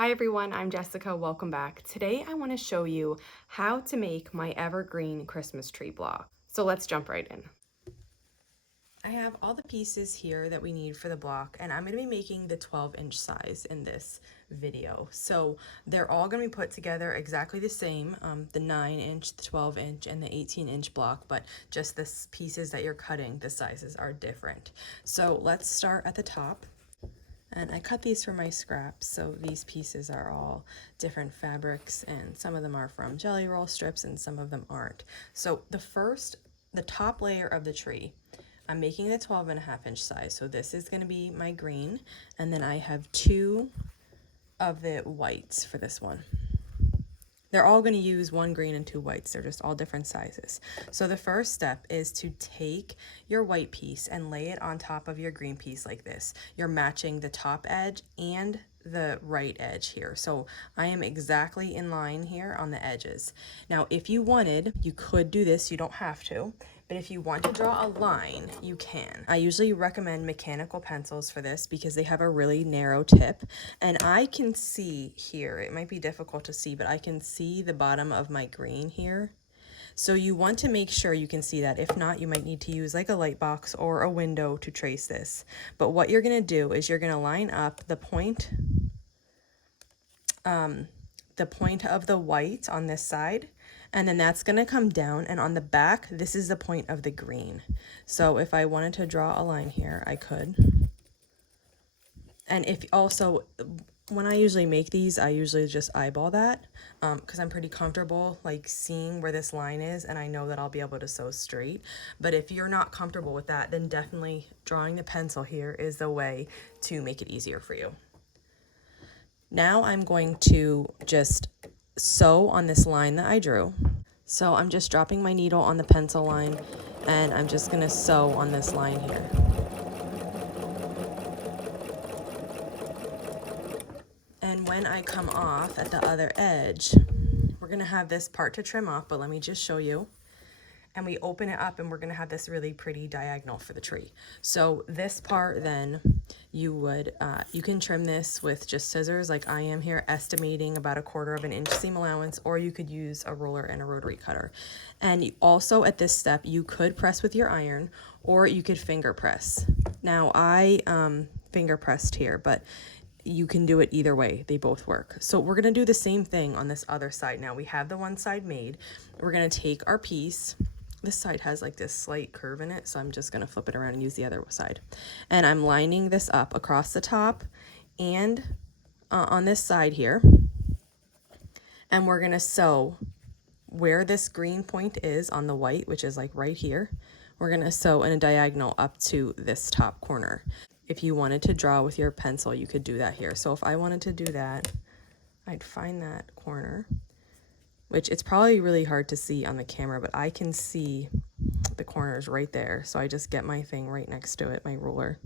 Hi everyone, I'm Jessica, welcome back. Today I want to show you how to make my evergreen Christmas tree block. So let's jump right in. I have all the pieces here that we need for the block, and I'm going to be making the 12-inch size in this video. So they're all going to be put together exactly the same, the 9-inch, the 12-inch, and the 18-inch block, but just the pieces that you're cutting, the sizes are different. So let's start at the top. And I cut these from my scraps, so these pieces are all different fabrics, and some of them are from jelly roll strips and some of them aren't. So the top layer of the tree, I'm making the 12.5-inch size. So this is going to be my green, and then I have 2 of the whites for this one. They're all going to use 1 green and 2 whites. They're just all different sizes. So the first step is to take your white piece and lay it on top of your green piece like this. You're matching the top edge and the right edge here. So I am exactly in line here on the edges. Now, if you wanted, you could do this. You don't have to. But if you want to draw a line, you can. I usually recommend mechanical pencils for this because they have a really narrow tip. And I can see here, it might be difficult to see, but I can see the bottom of my green here. So you want to make sure you can see that. If not, you might need to use like a light box or a window to trace this. But what you're going to do is you're going to line up the point of the white on this side, and then that's going to come down, and on the back this is the point of the green. So if I wanted to draw a line here, I could. And if also, when I usually make these, I usually just eyeball that because I'm pretty comfortable like seeing where this line is, and I know that I'll be able to sew straight. But if you're not comfortable with that, then definitely drawing the pencil here is the way to make it easier for you. Now I'm going to just sew on this line that I drew. So I'm just dropping my needle on the pencil line, and I'm just going to sew on this line here. And when I come off at the other edge, we're going to have this part to trim off, but let me just show you. And we open it up, and we're going to have this really pretty diagonal for the tree. So this part, then you can trim this with just scissors like I am here, estimating about 1/4 inch seam allowance, or you could use a ruler and a rotary cutter. And you also, at this step, you could press with your iron, or you could finger press. Now I finger pressed here, but you can do it either way. They both work. So we're going to do the same thing on this other side. Now we have the one side made. We're going to take our piece. This side has like this slight curve in it, so I'm just going to flip it around and use the other side. And I'm lining this up across the top and on this side here. And we're going to sew where this green point is on the white, which is like right here. We're going to sew in a diagonal up to this top corner. If you wanted to draw with your pencil, you could do that here. So if I wanted to do that, I'd find that corner, which it's probably really hard to see on the camera, but I can see the corners right there. So I just get my thing right next to it, my ruler,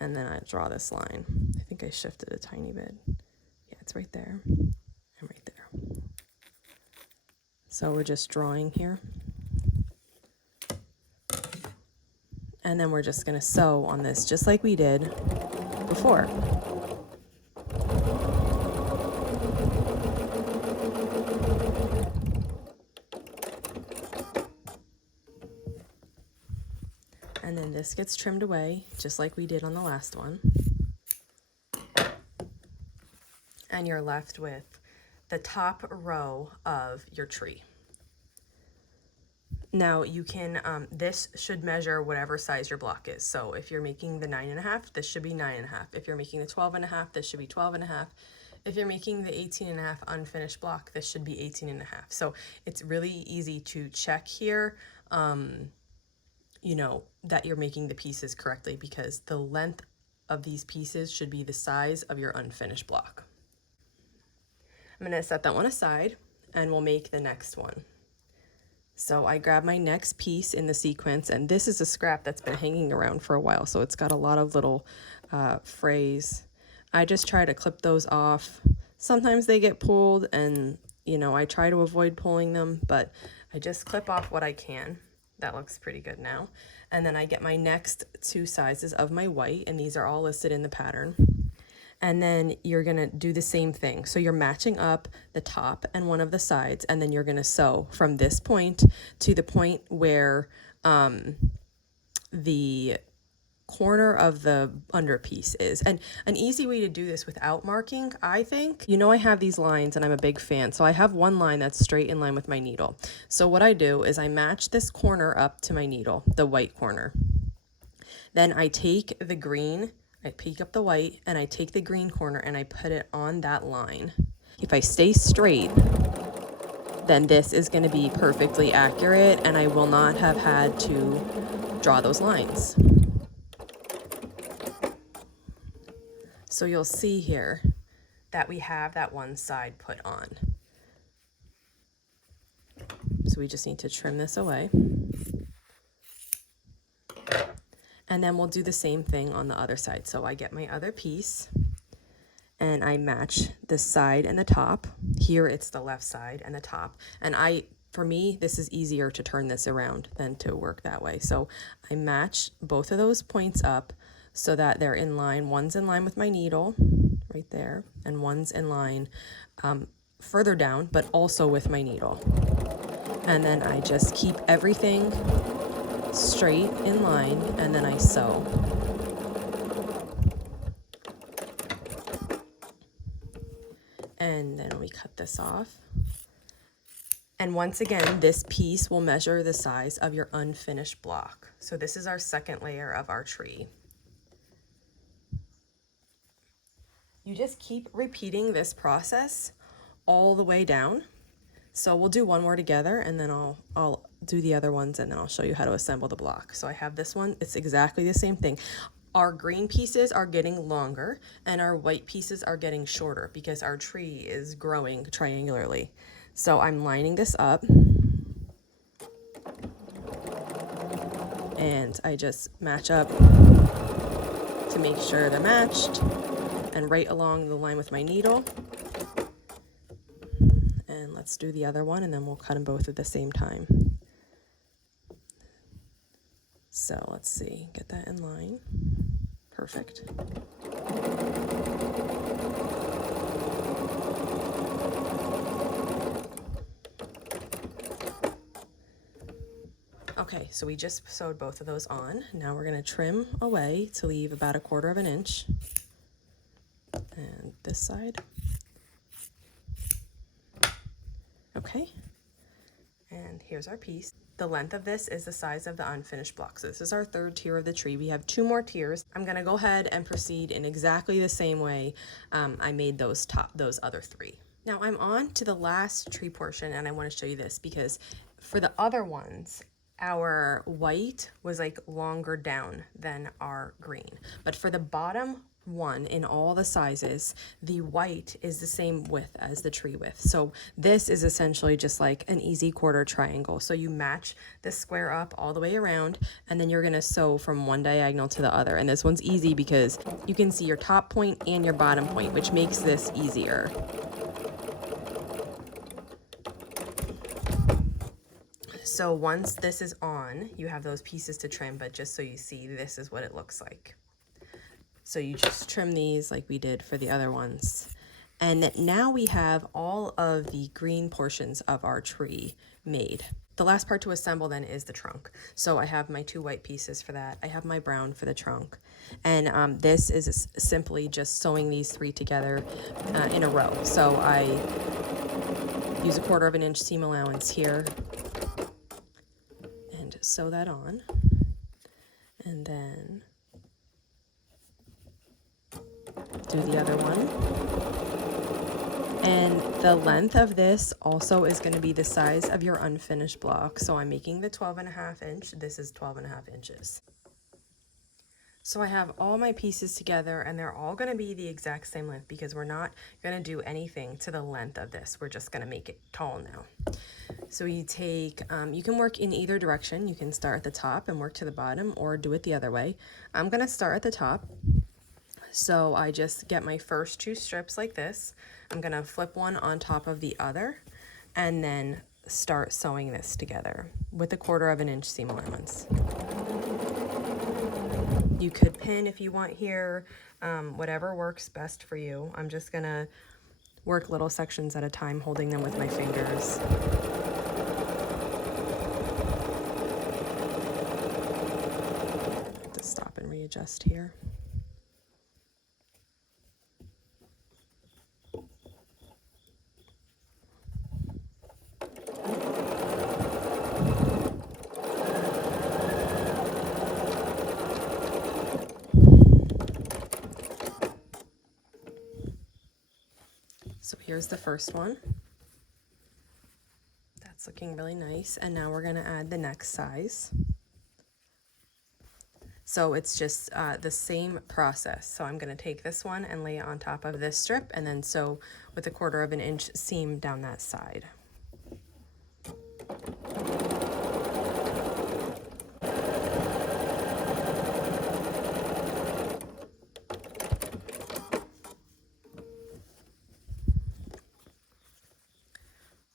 and then I draw this line. I think I shifted a tiny bit. Yeah, it's right there and right there. So we're just drawing here. And then we're just going to sew on this just like we did before. And then this gets trimmed away just like we did on the last one. And you're left with the top row of your tree. Now you can, this should measure whatever size your block is. So if you're making the 9.5, this should be 9.5. If you're making the 12.5, this should be 12.5. If you're making the 18.5 unfinished block, this should be 18.5. So it's really easy to check here, you know, that you're making the pieces correctly, because the length of these pieces should be the size of your unfinished block. I'm going to set that one aside, and we'll make the next one. So I grab my next piece in the sequence, and this is a scrap that's been hanging around for a while, so it's got a lot of little frays. I just try to clip those off. Sometimes they get pulled, and you know, I try to avoid pulling them, but I just clip off what I can. That looks pretty good now. And then I get my next 2 sizes of my white, and these are all listed in the pattern. And then you're gonna do the same thing. So you're matching up the top and one of the sides, and then you're gonna sew from this point to the point where the corner of the underpiece is. And an easy way to do this without marking, I think, you know, I have these lines and I'm a big fan. So I have one line that's straight in line with my needle. So what I do is I match this corner up to my needle, the white corner. Then I take the green, I pick up the white, and I take the green corner and I put it on that line. If I stay straight, then this is going to be perfectly accurate and I will not have had to draw those lines. So you'll see here that we have that one side put on. So we just need to trim this away. And then we'll do the same thing on the other side. So I get my other piece and I match the side and the top. Here it's the left side and the top. And for me, this is easier to turn this around than to work that way. So I match both of those points up so that they're in line. One's in line with my needle right there, and one's in line further down, but also with my needle. And then I just keep everything straight in line, and then I sew. And then we cut this off. And once again, this piece will measure the size of your unfinished block. So this is our second layer of our tree. You just keep repeating this process all the way down. So we'll do one more together and then I'll do the other ones and then I'll show you how to assemble the block. So I have this one, it's exactly the same thing. Our green pieces are getting longer and our white pieces are getting shorter because our tree is growing triangularly. So I'm lining this up and I just match up to make sure they're matched and right along the line with my needle. And let's do the other one and then we'll cut them both at the same time. So let's see, get that in line. Perfect. Okay, so we just sewed both of those on. Now we're going to trim away to leave about 1/4 of an inch. And this side. Okay, and here's our piece. The length of this is the size of the unfinished block. So this is our third tier of the tree. We have 2 more tiers. I'm gonna go ahead and proceed in exactly the same way I made those other 3. Now I'm on to the last tree portion and I wanna show you this because for the other ones, our white was like longer down than our green. But for the bottom one in all the sizes, the white is the same width as the tree width. So this is essentially just like an easy quarter triangle. So you match the square up all the way around and then you're gonna sew from one diagonal to the other. And this one's easy because you can see your top point and your bottom point, which makes this easier. So once this is on, you have those pieces to trim, but just so you see, this is what it looks like. So you just trim these like we did for the other ones. And now we have all of the green portions of our tree made. The last part to assemble then is the trunk. So I have my 2 white pieces for that. I have my brown for the trunk. And this is simply just sewing these 3 together in a row. So I use 1/4 of an inch seam allowance here and sew that on. And then do the other one. And the length of this also is going to be the size of your unfinished block. So I'm making the 12.5 inch. This is 12.5 inches. So I have all my pieces together and they're all going to be the exact same length because we're not going to do anything to the length of this. We're just going to make it tall now. So you take, you can work in either direction. You can start at the top and work to the bottom or do it the other way. I'm going to start at the top. So I just get my first 2 strips like this. I'm gonna flip one on top of the other and then start sewing this together with 1/4 of an inch seam allowance. You could pin if you want here, whatever works best for you. I'm just gonna work little sections at a time, holding them with my fingers. Just stop and readjust here. So here's the first one. That's looking really nice. And now we're gonna add the next size. So it's just the same process. So I'm gonna take this one and lay it on top of this strip and then sew with 1/4 of an inch seam down that side.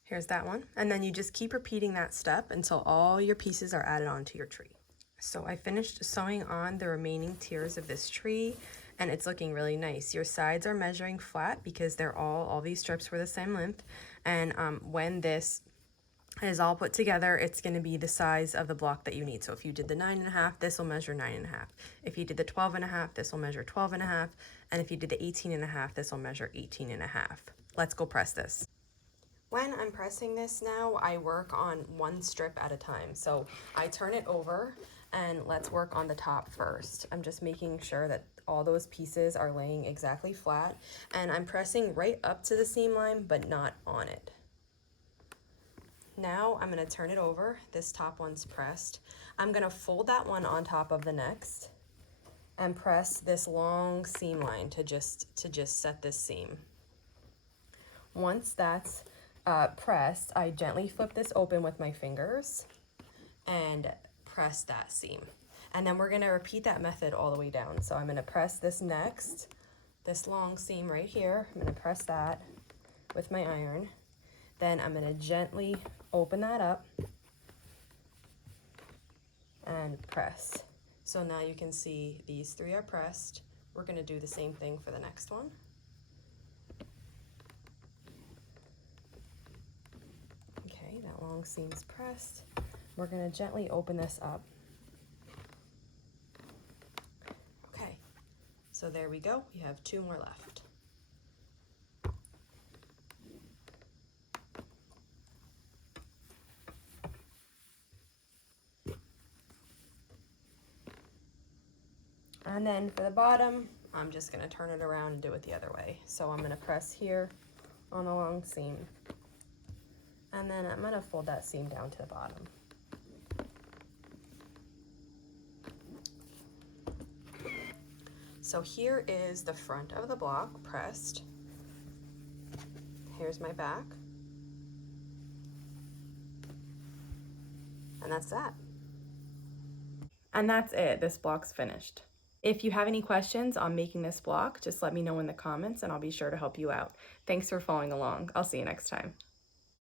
Here's that one. And then you just keep repeating that step until all your pieces are added onto your tree. So I finished sewing on the remaining tiers of this tree and it's looking really nice. Your sides are measuring flat because they're all these strips were the same length. And when this is all put together, it's going to be the size of the block that you need. So if you did the 9.5, this will measure 9.5. If you did the 12.5, this will measure 12.5. And if you did the 18.5, this will measure 18.5. Let's go press this. When I'm pressing this now, I work on one strip at a time. So I turn it over and let's work on the top first. I'm just making sure that all those pieces are laying exactly flat and I'm pressing right up to the seam line, but not on it. Now I'm gonna turn it over. This top one's pressed. I'm gonna fold that one on top of the next and press this long seam line to just set this seam. Once that's pressed, I gently flip this open with my fingers and press that seam. And then we're gonna repeat that method all the way down. So I'm gonna press this next, this long seam right here. I'm gonna press that with my iron. Then I'm gonna gently open that up and press. So now you can see these 3 are pressed. We're gonna do the same thing for the next one. Okay, that long seam's pressed. We're gonna gently open this up. Okay, so there we go. We have 2 more left. And then for the bottom, I'm just gonna turn it around and do it the other way. So I'm gonna press here on the long seam. And then I'm gonna fold that seam down to the bottom. So here is the front of the block pressed. Here's my back. And that's that. And that's it, this block's finished. If you have any questions on making this block, just let me know in the comments and I'll be sure to help you out. Thanks for following along. I'll see you next time.